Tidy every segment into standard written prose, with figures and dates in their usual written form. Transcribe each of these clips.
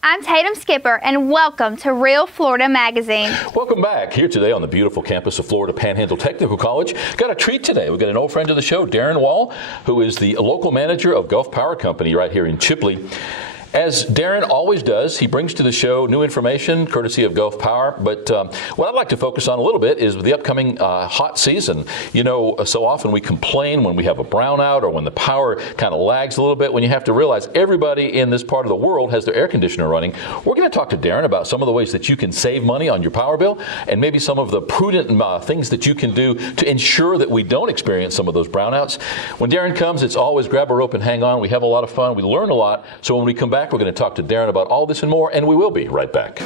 I'm Tatum Skipper, and welcome to Real Florida Magazine. Welcome back. Here today on the beautiful campus of Florida Panhandle Technical College. Got a treat today. We've got an old friend of the show, Darrin, who is the local manager of Gulf Power Company right here in Chipley. As Darrin always does, he brings to the show new information courtesy of Gulf Power. But what I'd like to focus on a little bit is the upcoming hot season. You know, so often we complain when we have a brownout or when the power kind of lags a little bit, when you have to realize everybody in this part of the world has their air conditioner running. We're going to talk to Darrin about some of the ways that you can save money on your power bill and maybe some of the prudent things that you can do to ensure that we don't experience some of those brownouts. When Darrin comes, it's always grab a rope and hang on. We have a lot of fun. We learn a lot. So when we come back, we're going to talk to Darrin about all this and more, and we will be right back.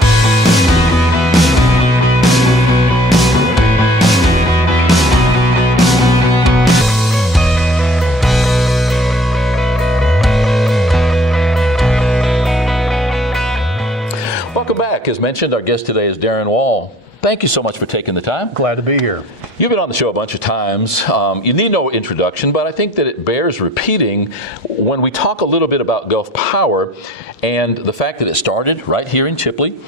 Welcome back. As mentioned, our guest today is Darrin Wall. Thank you so much for taking the time. Glad to be here. You've been on the show a bunch of times. You need no introduction, but I think that it bears repeating when we talk a little bit about Gulf Power and the fact that it started right here in Chipley.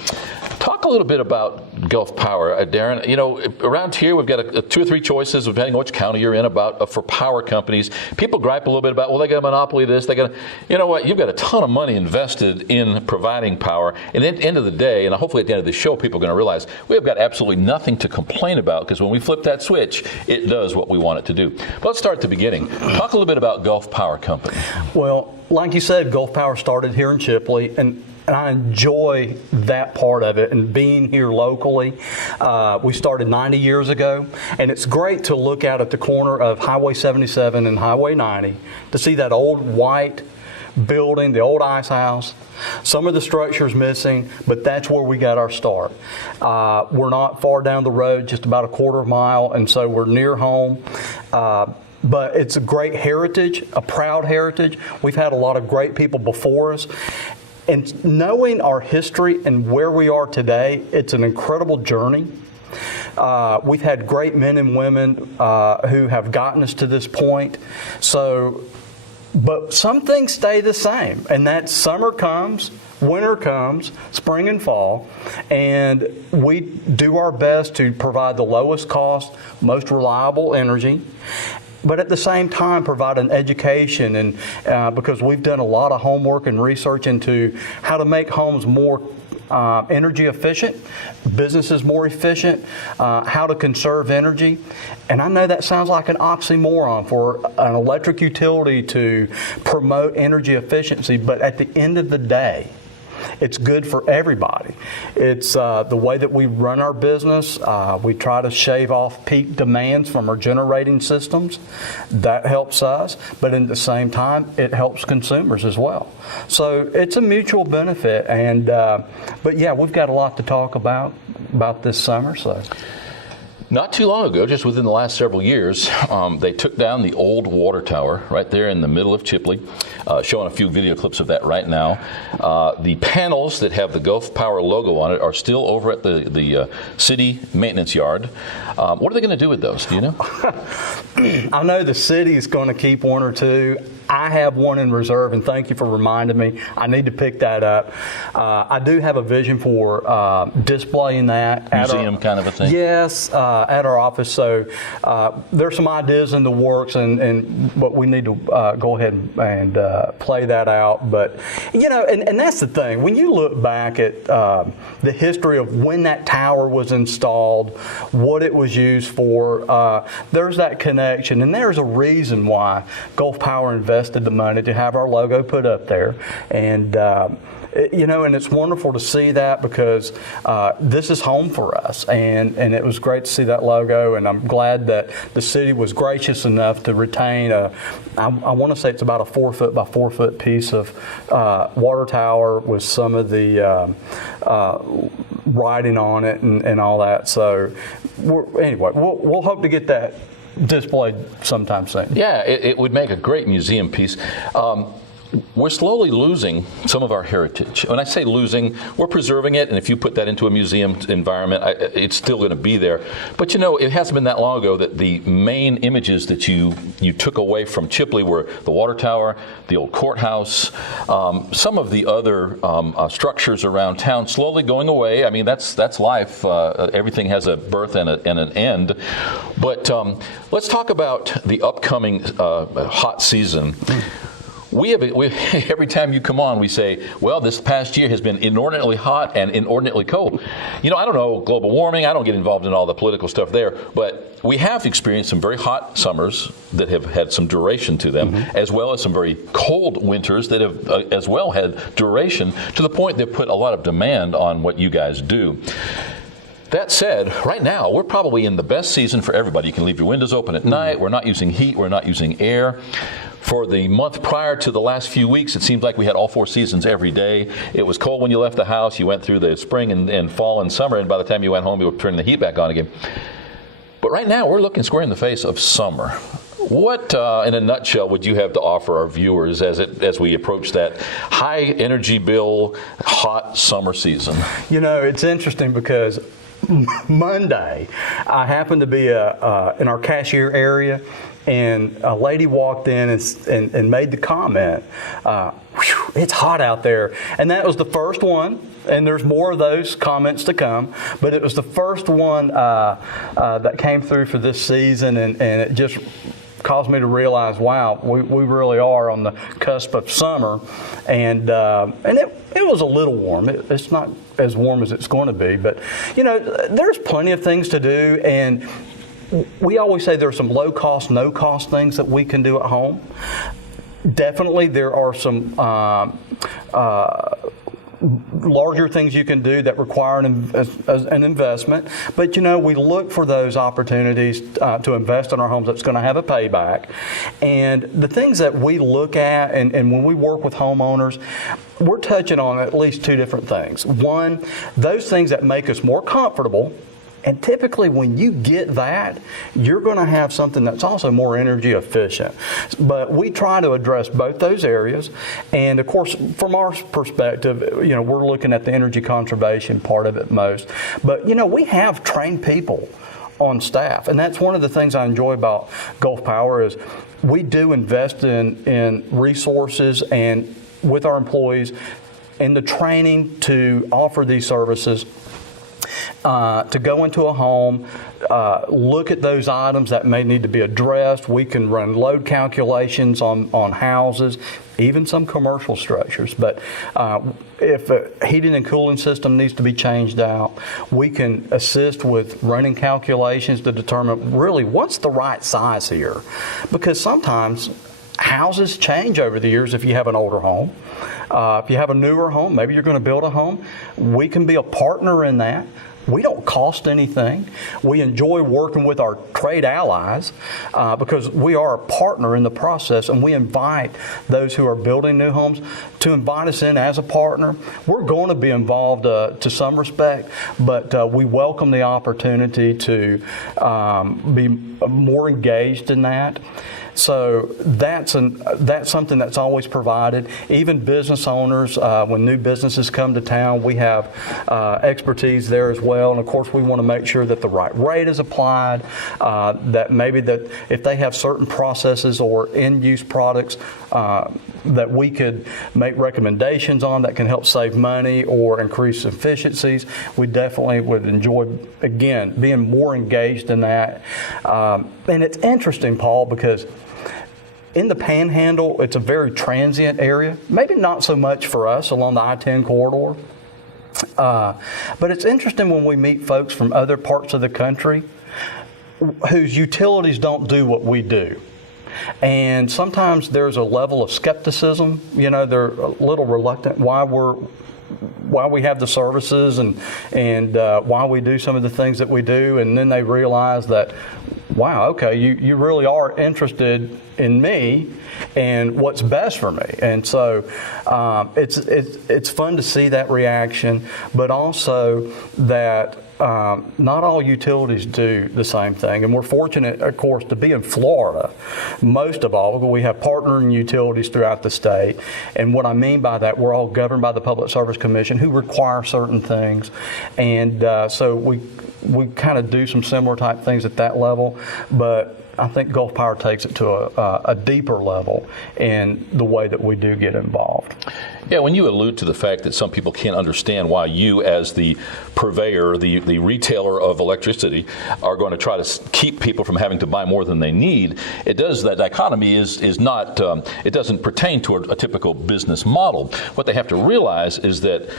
Talk a little bit about Gulf Power, Darrin. You know, around here we've got 2 or 3 choices, depending on which county you're in, about for power companies. People gripe a little bit about, well, they got a monopoly of this. They got, you know what? You've got a ton of money invested in providing power, and at the end of the day, and hopefully at the end of the show, people are going to realize we've got absolutely nothing to complain about, because when we flip that switch, it does what we want it to do. But let's start at the beginning. Talk a little bit about Gulf Power Company. Well, like you said, Gulf Power started here in Chipley, and I enjoy that part of it and being here locally. We started 90 years ago, and it's great to look out at the corner of Highway 77 and Highway 90 to see that old white building, the old ice house. Some of the structure's missing, but that's where we got our start. We're not far down the road, just about a quarter mile, and so we're near home. But it's a great heritage, a proud heritage. We've had a lot of great people before us. And knowing our history and where we are today, it's an incredible journey. We've had great men and women who have gotten us to this point. But some things stay the same, and that summer comes, winter comes, spring and fall, and we do our best to provide the lowest cost, most reliable energy, but at the same time provide an education, and because we've done a lot of homework and research into how to make homes more energy efficient, businesses more efficient, how to conserve energy. And I know that sounds like an oxymoron for an electric utility to promote energy efficiency, but at the end of the day, it's good for everybody. It's the way that we run our business. We try to shave off peak demands from our generating systems. That helps us, but at the same time, it helps consumers as well. So it's a mutual benefit. And but yeah, we've got a lot to talk about this summer. So. Not too long ago, just within the last several years, they took down the old water tower right there in the middle of Chipley, showing a few video clips of that right now. The panels that have the Gulf Power logo on it are still over at the city maintenance yard. What are they going to do with those? Do you know? I know the city is going to keep 1 or 2. I have one in reserve, and thank you for reminding me. I need to pick that up. I do have a vision for displaying that. Museum kind of a thing? Yes, at our office. So there's some ideas in the works, but we need to go ahead and play that out. But, you know, and that's the thing. When you look back at the history of when that tower was installed, what it was used for, there's that connection. And there's a reason why Gulf Power invested the money to have our logo put up there. And you know, and it's wonderful to see that, because this is home for us, and it was great to see that logo, and I'm glad that the city was gracious enough to retain I want to say it's about a 4-foot by 4-foot piece of water tower with some of the writing on it and all that. So anyway, we'll hope to get that displayed sometime soon. Yeah, it would make a great museum piece. we're slowly losing some of our heritage. When I say losing, we're preserving it, and if you put that into a museum environment, it's still going to be there. But it hasn't been that long ago that the main images that you took away from Chipley were the water tower, the old courthouse, some of the other structures around town slowly going away. I mean, that's life. Everything has a birth and an end. But let's talk about the upcoming hot season. Every time you come on, we say, well, this past year has been inordinately hot and inordinately cold. I don't know global warming. I don't get involved in all the political stuff there. But we have experienced some very hot summers that have had some duration to them, as well as some very cold winters that have as well had duration, to the point they've put a lot of demand on what you guys do. That said, right now, we're probably in the best season for everybody. You can leave your windows open at night. We're not using heat. We're not using air. For the month prior to the last few weeks, it seemed like we had all four seasons every day. It was cold when you left the house. You went through the spring and fall and summer, and by the time you went home, you were turning the heat back on again. But right now, we're looking square in the face of summer. What, in a nutshell, would you have to offer our viewers as we approach that high energy bill, hot summer season? It's interesting because Monday, I happened to be in our cashier area, and a lady walked in and made the comment, it's hot out there. And that was the first one, and there's more of those comments to come, but it was the first one that came through for this season, and it just caused me to realize, wow, we really are on the cusp of summer, and it was a little warm. It's not as warm as it's going to be, but there's plenty of things to do, and we always say there's some low cost, no cost things that we can do at home. Definitely, there are some larger things you can do that require an investment, but we look for those opportunities to invest in our homes that's going to have a payback. And the things that we look at, and when we work with homeowners, we're touching on at least two different things. One, those things that make us more comfortable. And typically when you get that, you're going to have something that's also more energy efficient. But we try to address both those areas. And of course, from our perspective, we're looking at the energy conservation part of it most. But we have trained people on staff. And that's one of the things I enjoy about Gulf Power is we do invest in resources and with our employees in the training to offer these services. To go into a home, look at those items that may need to be addressed. We can run load calculations on houses, even some commercial structures. But if a heating and cooling system needs to be changed out, we can assist with running calculations to determine really what's the right size here. Because sometimes houses change over the years if you have an older home. If you have a newer home, maybe you're going to build a home, we can be a partner in that. We don't cost anything. We enjoy working with our trade allies because we are a partner in the process, and we invite those who are building new homes to invite us in as a partner. We're going to be involved to some respect, but we welcome the opportunity to be more engaged in that. So that's something that's always provided. Even business owners, when new businesses come to town, we have expertise there as well. And of course, we want to make sure that the right rate is applied. That if they have certain processes or end-use products that we could make recommendations on that can help save money or increase efficiencies, we definitely would enjoy, again, being more engaged in that. And it's interesting, Paul, because in the Panhandle, it's a very transient area. Maybe not so much for us along the I-10 corridor. But it's interesting when we meet folks from other parts of the country whose utilities don't do what we do. And sometimes there's a level of skepticism. They're a little reluctant why we have the services and why we do some of the things that we do. And then they realize that, wow, okay, you really are interested in me and what's best for me. And so it's fun to see that reaction, but also that not all utilities do the same thing. And we're fortunate, of course, to be in Florida, most of all. We have partnering utilities throughout the state. And what I mean by that, we're all governed by the Public Service Commission, who require certain things. And so we kind of do some similar type things at that level. But I think Gulf Power takes it to a deeper level in the way that we do get involved. Yeah, when you allude to the fact that some people can't understand why you, as the purveyor, the retailer of electricity, are going to try to keep people from having to buy more than they need, that dichotomy is not, it doesn't pertain to a typical business model. What they have to realize is that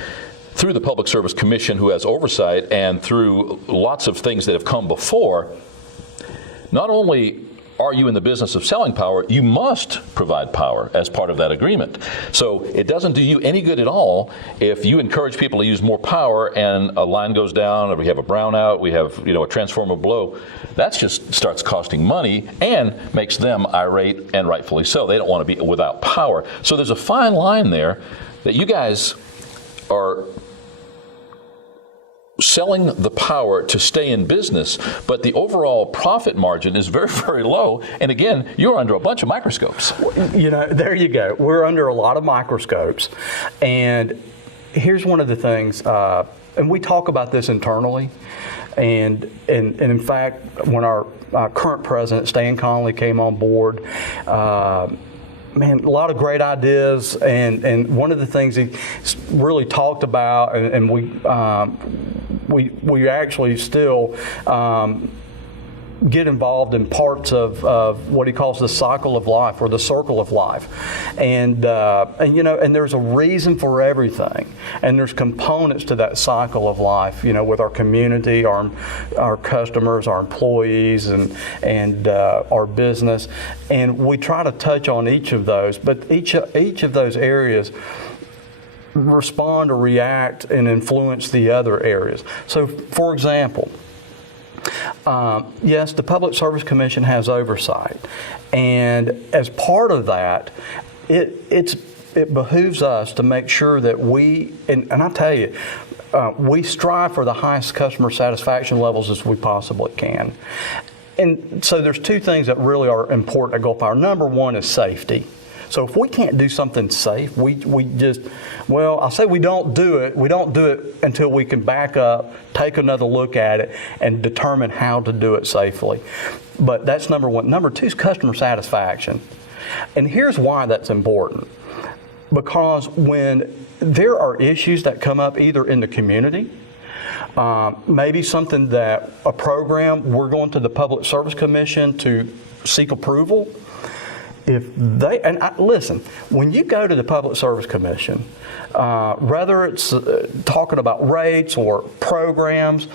through the Public Service Commission, who has oversight, and through lots of things that have come before, not only are you in the business of selling power, you must provide power as part of that agreement. So it doesn't do you any good at all if you encourage people to use more power and a line goes down, or we have a brownout, we have a transformer blow. That just starts costing money and makes them irate, and rightfully so. They don't want to be without power. So there's a fine line there that you guys are selling the power to stay in business, but the overall profit margin is very, very low. And again, you're under a bunch of microscopes. There you go. We're under a lot of microscopes. And here's one of the things, and we talk about this internally. And in fact, when our current president, Stan Connolly, came on board, man, a lot of great ideas, and one of the things he really talked about, and we actually still get involved in parts of what he calls the cycle of life, or the circle of life, and there's a reason for everything, and there's components to that cycle of life, with our community, our customers, our employees, and our business, and we try to touch on each of those, but each of those areas respond or react and influence the other areas. So, for example, yes, the Public Service Commission has oversight, and as part of that, it behooves us to make sure that and I tell you, we strive for the highest customer satisfaction levels as we possibly can. And so there's two things that really are important at Gulf Power. Number one is safety. So if we can't do something safe, I'll say we don't do it. We don't do it until we can back up, take another look at it, and determine how to do it safely. But that's number one. Number two is customer satisfaction. And here's why that's important. Because when there are issues that come up either in the community, maybe something that a program, we're going to the Public Service Commission to seek approval. Listen, when you go to the Public Service Commission, whether it's talking about rates or programs,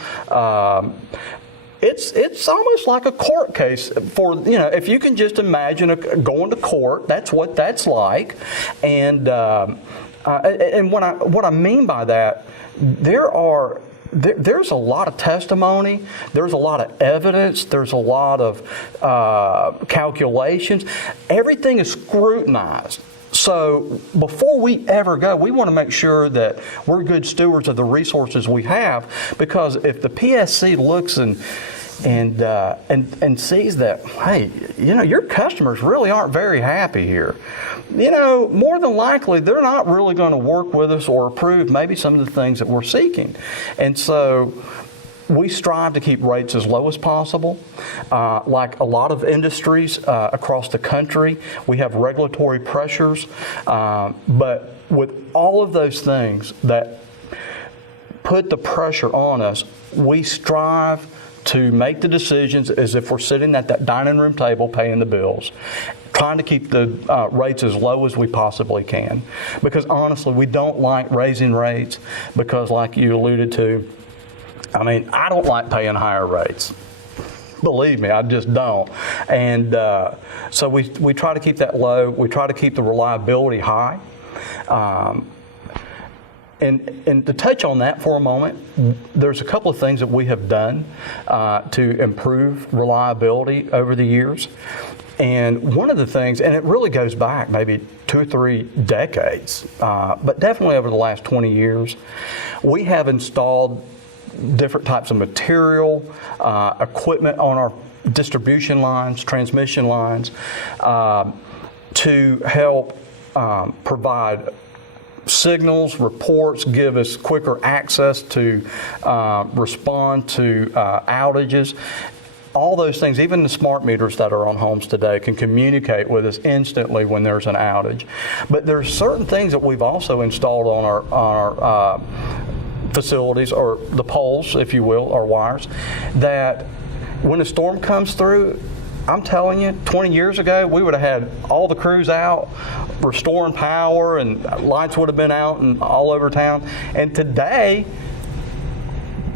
it's almost like a court case for, if you can just imagine going to court, that's what that's like. And what I mean by that, there's a lot of testimony, there's a lot of evidence, there's a lot of calculations. Everything is scrutinized. So before we ever go, we want to make sure that we're good stewards of the resources we have, because if the PSC looks and sees that, hey, your customers really aren't very happy here, more than likely they're not really going to work with us or approve maybe some of the things that we're seeking. And so we strive to keep rates as low as possible. Like a lot of industries across the country, we have regulatory pressures, but with all of those things that put the pressure on us, we strive to make the decisions as if we're sitting at that dining room table paying the bills, trying to keep the rates as low as we possibly can. Because honestly, we don't like raising rates, because like you alluded to, I don't like paying higher rates. Believe me, I just don't. And so we try to keep that low. We try to keep the reliability high. And to touch on that for a moment, there's a couple of things that we have done to improve reliability over the years. And one of the things, and it really goes back maybe 2 or 3 decades, but definitely over the last 20 years, we have installed different types of material, equipment on our distribution lines, transmission lines, to help provide signals, reports, give us quicker access to respond to outages. All those things, even the smart meters that are on homes today, can communicate with us instantly when there's an outage. But there's certain things that we've also installed on our facilities, or the poles, if you will, or wires, that when a storm comes through, I'm telling you, 20 years ago, we would have had all the crews out restoring power, and lights would have been out and all over town. And today,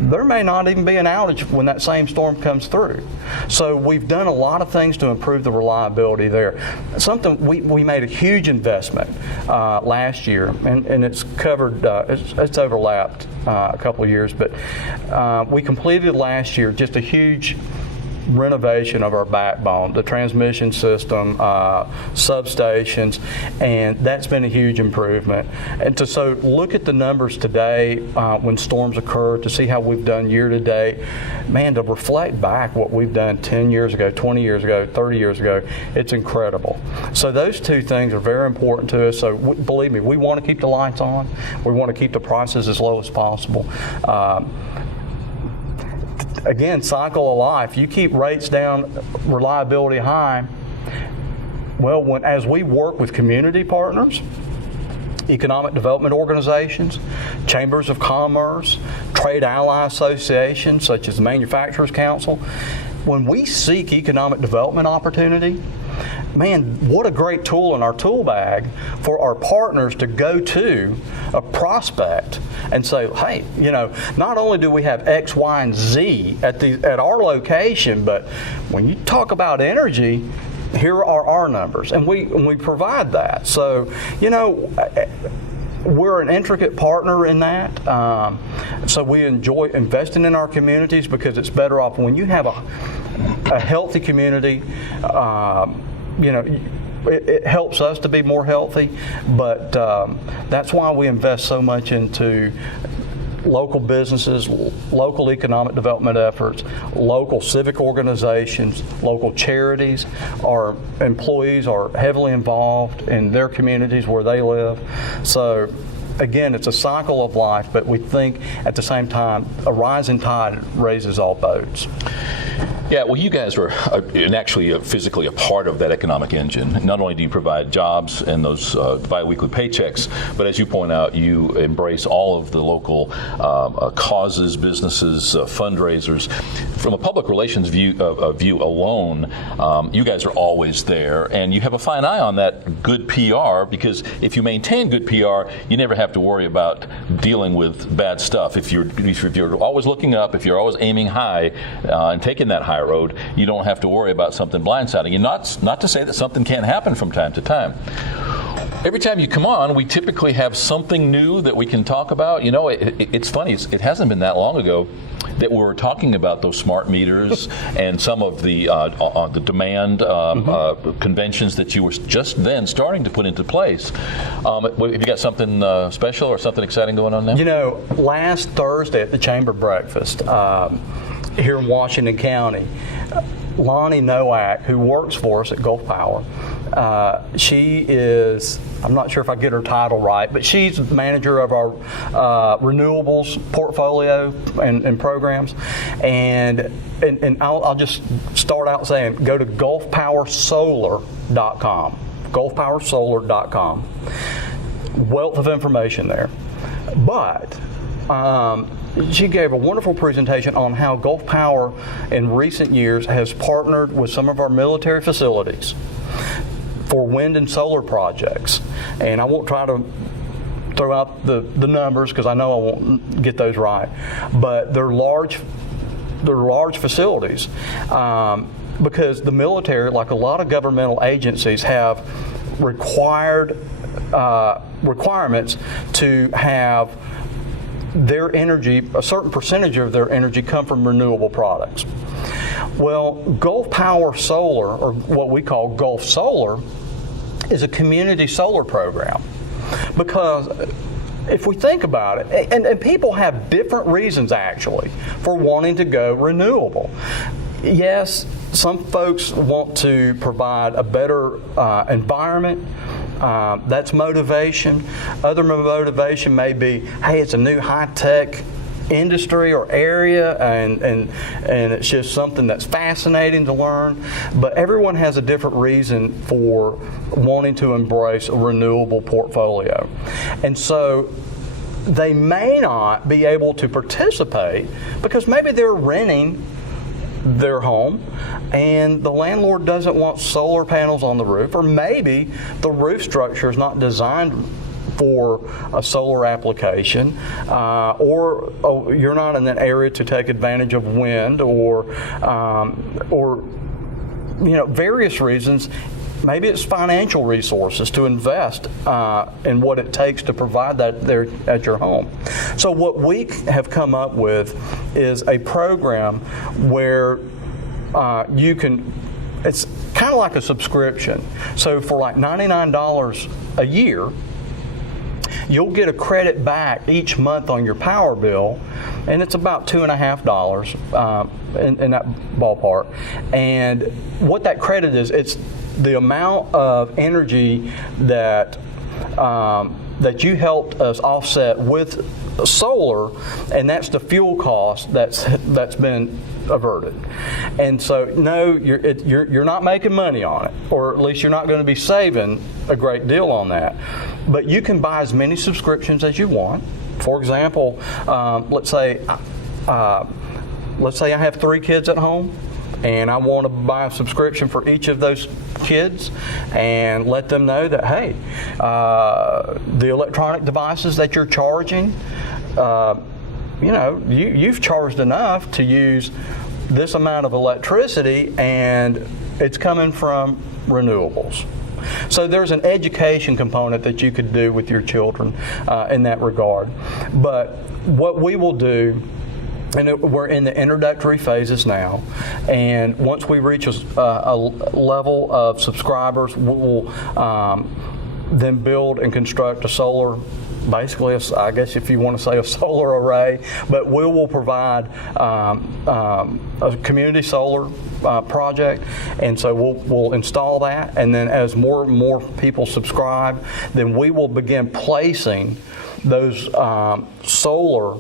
there may not even be an outage when that same storm comes through. So we've done a lot of things to improve the reliability there. Something we made a huge investment last year, and it's covered, it's overlapped a couple of years, but we completed last year just a huge renovation of our backbone, the transmission system, substations, and that's been a huge improvement. And so look at the numbers today when storms occur, to see how we've done year to date. Man, to reflect back what we've done 10 years ago, 20 years ago, 30 years ago, it's incredible. So those two things are very important to us. So believe me, we want to keep the lights on. We want to keep the prices as low as possible. Again, cycle of life. You keep rates down, reliability high. Well, as we work with community partners, economic development organizations, chambers of commerce, trade ally associations such as the Manufacturers Council, when we seek economic development opportunity, man, what a great tool in our tool bag for our partners to go to a prospect and say, hey, not only do we have X, Y, and Z at our location, but when you talk about energy, here are our numbers, and we provide that. So, we're an intricate partner in that. So we enjoy investing in our communities because it's better off when you have a healthy community. It helps us to be more healthy, but that's why we invest so much into local businesses, local economic development efforts, local civic organizations, local charities. Our employees are heavily involved in their communities where they live. So again, it's a cycle of life, but we think at the same time, a rising tide raises all boats. Yeah, well, you guys are actually physically a part of that economic engine. Not only do you provide jobs and those biweekly paychecks, but as you point out, you embrace all of the local causes, businesses, fundraisers. From a public relations view alone, you guys are always there, and you have a fine eye on that good PR, because if you maintain good PR, you never have to worry about dealing with bad stuff. If you're always looking up, if you're always aiming high and taking that high road, you don't have to worry about something blindsiding you. Not to say that something can't happen from time to time. Every time you come on, we typically have something new that we can talk about. It's funny. It hasn't been that long ago that we were talking about those smart meters and some of the demand conventions that you were just then starting to put into place. Have you got something special or something exciting going on now? Last Thursday at the Chamber Breakfast here in Washington County, Lonnie Nowak, who works for us at Gulf Power, she is, I'm not sure if I get her title right, but she's manager of our renewables portfolio and programs. And I'll just start out saying, go to gulfpowersolar.com, gulfpowersolar.com. Wealth of information there. But she gave a wonderful presentation on how Gulf Power in recent years has partnered with some of our military facilities for wind and solar projects. And I won't try to throw out the numbers because I know I won't get those right. But they're large facilities because the military, like a lot of governmental agencies, have requirements to have their energy, a certain percentage of their energy, come from renewable products. Well, Gulf Power Solar, or what we call Gulf Solar, is a community solar program, because if we think about it, and people have different reasons actually for wanting to go renewable. Yes, some folks want to provide a better environment. That's motivation. Other motivation may be, hey, it's a new high-tech industry or area, and it's just something that's fascinating to learn. But everyone has a different reason for wanting to embrace a renewable portfolio. And so they may not be able to participate because maybe they're renting their home and the landlord doesn't want solar panels on the roof, or maybe the roof structure is not designed for a solar application, or you're not in an area to take advantage of wind, or various reasons. Maybe it's financial resources to invest in what it takes to provide that there at your home. So what we have come up with is a program where you can, it's kind of like a subscription. So for like $99 a year, you'll get a credit back each month on your power bill, and it's about $2.50 in that ballpark. And what that credit is, it's the amount of energy that that you helped us offset with solar, and that's the fuel cost that's been averted. And so, no, you're not making money on it, or at least you're not going to be saving a great deal on that. But you can buy as many subscriptions as you want. For example, let's say I have 3 kids at home, and I want to buy a subscription for each of those kids and let them know that, hey, the electronic devices that you're charging, you've charged enough to use this amount of electricity, and it's coming from renewables. So there's an education component that you could do with your children in that regard. But what we will do, and we're in the introductory phases now, and once we reach a level of subscribers, we'll then build and construct a solar, basically, I guess if you want to say a solar array, but we will provide a community solar project, and so we'll install that, and then as more and more people subscribe, then we will begin placing those solar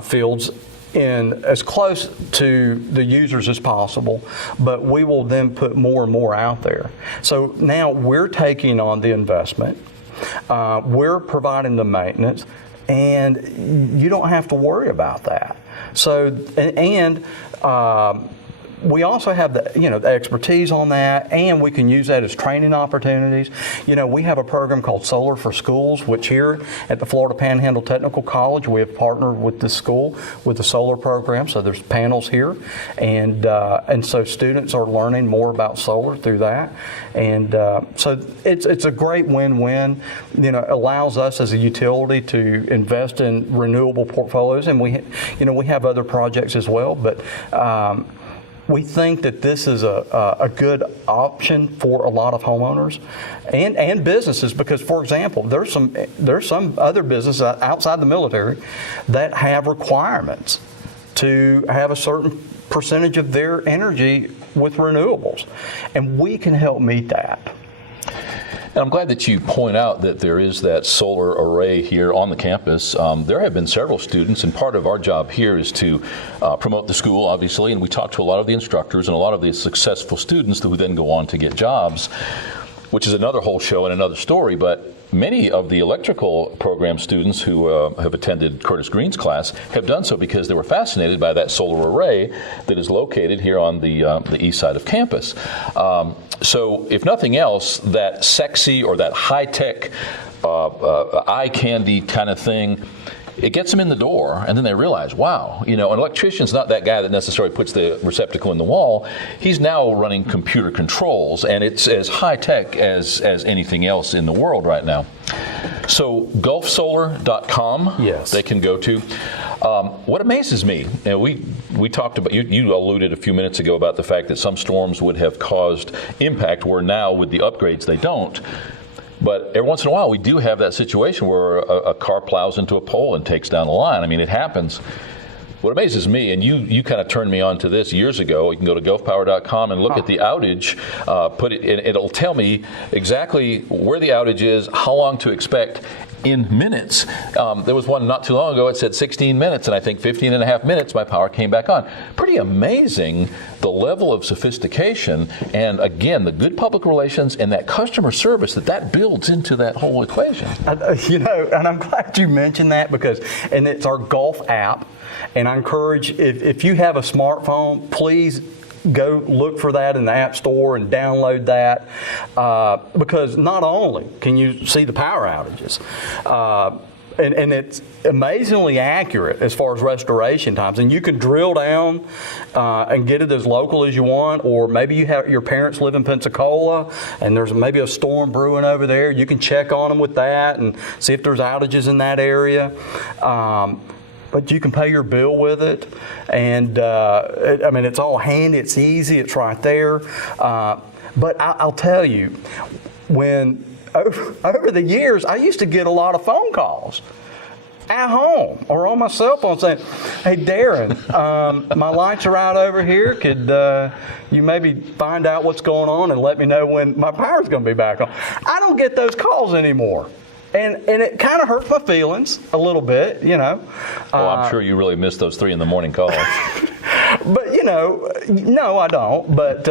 fields in as close to the users as possible, but we will then put more and more out there. So now we're taking on the investment, we're providing the maintenance, and you don't have to worry about that. So, and we also have the expertise on that, and we can use that as training opportunities. We have a program called Solar for Schools, which here at the Florida Panhandle Technical College, we have partnered with the school with the solar program. So there's panels here, and so students are learning more about solar through that, and so it's a great win-win. It allows us as a utility to invest in renewable portfolios, and we have other projects as well, but. We think that this is a good option for a lot of homeowners and businesses, because, for example, there's some other businesses outside the military that have requirements to have a certain percentage of their energy with renewables, and we can help meet that. And I'm glad that you point out that there is that solar array here on the campus. There have been several students, and part of our job here is to promote the school, obviously, and we talk to a lot of the instructors and a lot of the successful students who then go on to get jobs, which is another whole show and another story. But many of the electrical program students who have attended Curtis Green's class have done so because they were fascinated by that solar array that is located here on the east side of campus. So if nothing else, that sexy or that high-tech eye candy kind of thing, it gets them in the door, and then they realize, wow, an electrician's not that guy that necessarily puts the receptacle in the wall. He's now running computer controls, and it's as high-tech as anything else in the world right now. So gulfsolar.com, yes, they can go to. What amazes me, we talked about, you alluded a few minutes ago about the fact that some storms would have caused impact, where now with the upgrades they don't. But every once in a while, we do have that situation where a car plows into a pole and takes down a line. I mean, it happens. What amazes me, and you kind of turned me on to this years ago, you can go to gulfpower.com and look at the outage, and it'll tell me exactly where the outage is, how long to expect in minutes. There was one not too long ago, it said 16 minutes, and I think 15 and a half minutes my power came back on. Pretty amazing, the level of sophistication, and again, the good public relations and that customer service that builds into that whole equation. You know, and I'm glad you mentioned that and it's our Gulf app. And I encourage, if you have a smartphone, please go look for that in the App Store and download that, because not only can you see the power outages, and it's amazingly accurate as far as restoration times. And you can drill down and get it as local as you want, or maybe your parents live in Pensacola and there's maybe a storm brewing over there. You can check on them with that and see if there's outages in that area. But you can pay your bill with it, and I mean, it's all handy, it's easy, it's right there. But I'll tell you, when over the years, I used to get a lot of phone calls at home or on my cell phone saying, "Hey, Darrin, my lights are out over here. Could you maybe find out what's going on and let me know when my power's going to be back on?" I don't get those calls anymore. And it kind of hurts my feelings a little bit, you know. Oh, I'm sure you really miss those 3 in the morning calls. But, you know, no, I don't. But,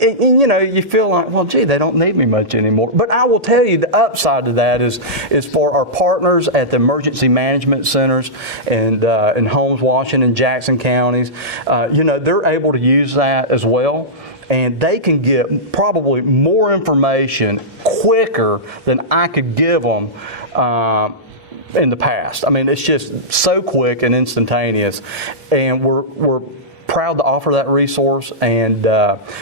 you know, you feel like, well, gee, they don't need me much anymore. But I will tell you, the upside to that is for our partners at the emergency management centers and in Holmes, Washington, and Jackson counties. You know, they're able to use that as well. And they can get probably more information quicker than I could give them in the past. I mean, it's just so quick and instantaneous, and we're proud to offer that resource. And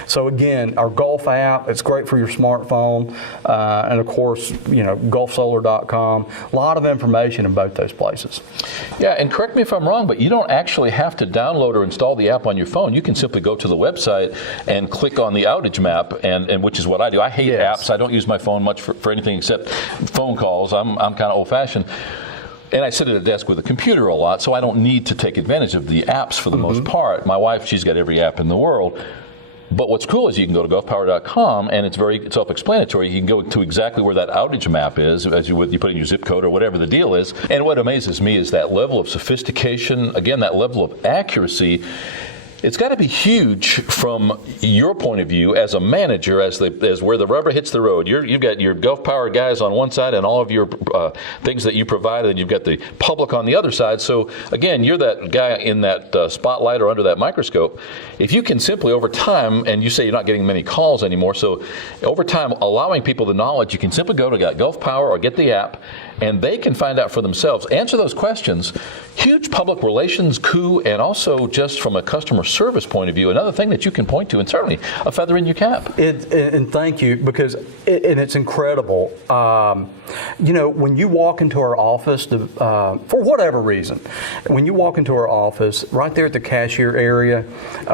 so again, our Gulf app, it's great for your smartphone, and of course, you know, gulfsolar.com. A lot of information in both those places. Yeah, and correct me if I'm wrong, but you don't actually have to download or install the app on your phone. You can simply go to the website and click on the outage map, and which is what I do. I hate apps. I don't use my phone much for anything except phone calls. I'm kind of old-fashioned. And I sit at a desk with a computer a lot, so I don't need to take advantage of the apps for the most part. My wife, she's got every app in the world. But what's cool is you can go to gulfpower.com, and it's very self-explanatory. You can go to exactly where that outage map is, as you put in your zip code or whatever the deal is. And what amazes me is that level of sophistication, again, that level of accuracy. It's got to be huge from your point of view as a manager, as where the rubber hits the road. You've got your Gulf Power guys on one side and all of your things that you provide, and you've got the public on the other side. So again, you're that guy in that spotlight or under that microscope. If you can simply over time, and you say you're not getting many calls anymore, so over time allowing people the knowledge, you can simply go to Gulf Power or get the app, and they can find out for themselves, answer those questions. Huge public relations coup, and also just from a customer service point of view, another thing that you can point to, and certainly a feather in your cap. And thank you, because it's incredible. You know, when you walk into our office, for whatever reason, when you walk into our office, right there at the cashier area,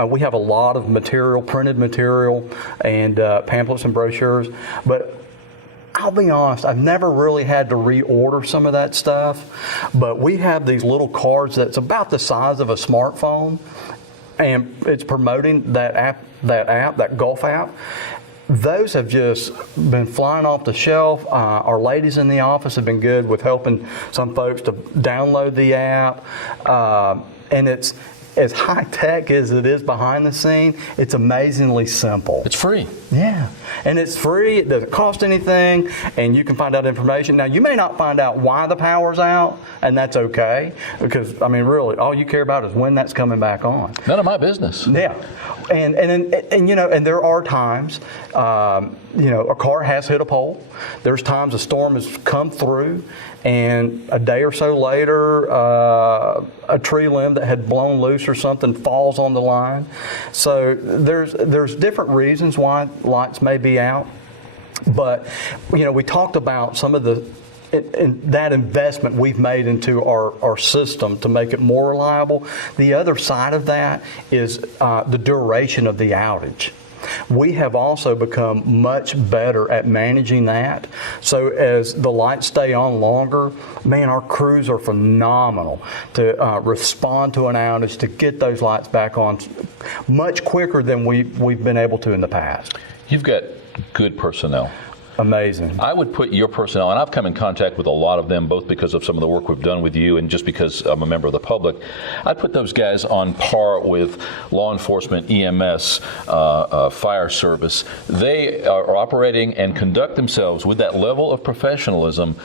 we have a lot of material, printed material, and pamphlets and brochures. But I'll be honest, I've never really had to reorder some of that stuff, but we have these little cards that's about the size of a smartphone, and it's promoting that Gulf app. Those have just been flying off the shelf. Our ladies in the office have been good with helping some folks to download the app, and it's as high tech as it is behind the scene. It's amazingly simple. It's free. Yeah, and it's free. It doesn't cost anything, and you can find out information. Now, you may not find out why the power's out, and that's okay, because I mean, really, all you care about is when that's coming back on. None of my business. Yeah, and you know, and there are times, you know, a car has hit a pole. There's times a storm has come through, and a day or so later, a tree limb that had blown loose or something falls on the line. So there's different reasons why lights may be out. But you know, we talked about some of that investment we've made into our system to make it more reliable. The other side of that is the duration of the outage. We have also become much better at managing that. So as the lights stay on longer, man, our crews are phenomenal to respond to an outage, to get those lights back on much quicker than we've been able to in the past. You've got good personnel. Amazing. I would put your personnel, and I've come in contact with a lot of them, both because of some of the work we've done with you and just because I'm a member of the public. I'd put those guys on par with law enforcement, EMS, fire service. They are operating and conduct themselves with that level of professionalism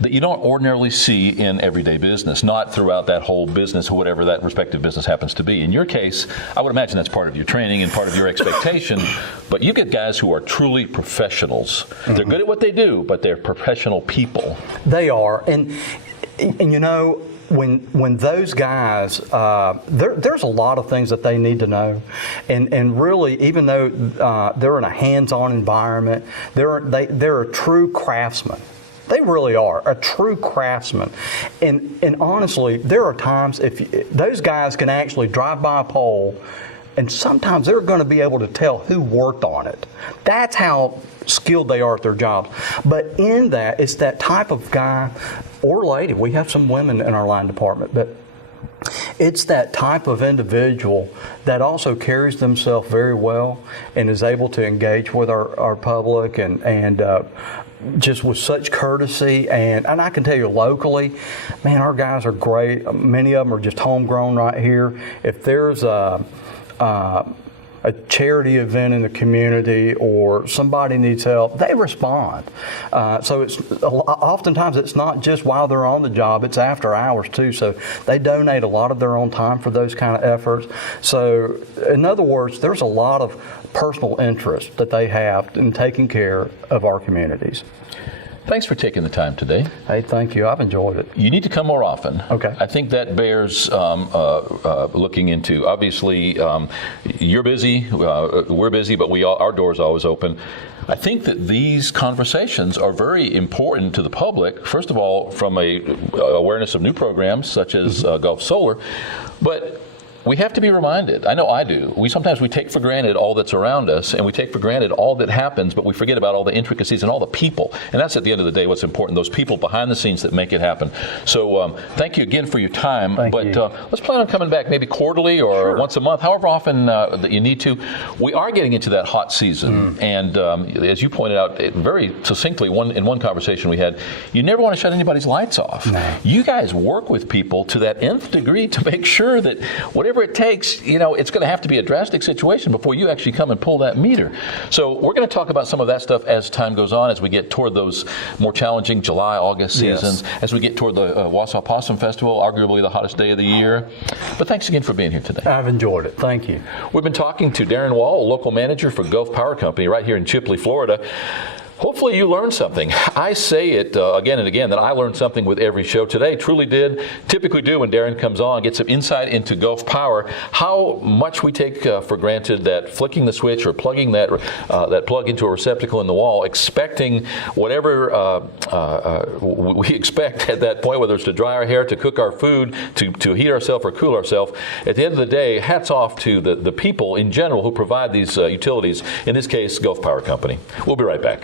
that you don't ordinarily see in everyday business, not throughout that whole business, whatever that respective business happens to be. In your case, I would imagine that's part of your training and part of your expectation, but you get guys who are truly professionals. Mm-hmm. They're good at what they do, but they're professional people. They are, and you know, when those guys, there's a lot of things that they need to know, and really, even though they're in a hands-on environment, they're a true craftsman. They really are a true craftsman, and honestly, there are times if those guys can actually drive by a pole, and sometimes they're going to be able to tell who worked on it. That's how skilled they are at their jobs. But in that, it's that type of guy or lady. We have some women in our line department, but it's that type of individual that also carries themselves very well and is able to engage with our public and just with such courtesy, and I can tell you locally, man, our guys are great. Many of them are just homegrown right here. If there's a charity event in the community or somebody needs help, they respond. So it's oftentimes it's not just while they're on the job, it's after hours too. So they donate a lot of their own time for those kind of efforts. So in other words, there's a lot of personal interest that they have in taking care of our communities. Thanks for taking the time today. Hey, thank you. I've enjoyed it. You need to come more often. Okay. I think that bears looking into. Obviously, you're busy, we're busy, but our door's always open. I think that these conversations are very important to the public, first of all, from a awareness of new programs such as Gulf Solar, but we have to be reminded. I know I do. Sometimes we take for granted all that's around us, and we take for granted all that happens, but we forget about all the intricacies and all the people. And that's at the end of the day what's important, those people behind the scenes that make it happen. So thank you again for your time. Thank you. Let's plan on coming back maybe quarterly or Sure. once a month, however often that you need to. We are getting into that hot season. And as you pointed out very succinctly in one conversation we had, you never want to shut anybody's lights off. No. You guys work with people to that nth degree to make sure that whatever it takes, it's going to have to be a drastic situation before you actually come and pull that meter. So we're going to talk about some of that stuff as time goes on, as we get toward those more challenging July, August seasons, as we get toward the Wausau Possum Festival, arguably the hottest day of the year. But thanks again for being here today. I've enjoyed it. Thank you. We've been talking to Darrin Wall, a local manager for Gulf Power Company right here in Chipley, Florida. Hopefully you learned something. I say it again and again that I learned something with every show. Today truly did. Typically do when Darrin comes on, get some insight into Gulf Power, how much we take for granted that flicking the switch or plugging that plug into a receptacle in the wall, expecting whatever we expect at that point, whether it's to dry our hair, to cook our food, to heat ourselves or cool ourselves. At the end of the day, hats off to the people in general who provide these utilities, in this case, Gulf Power Company. We'll be right back.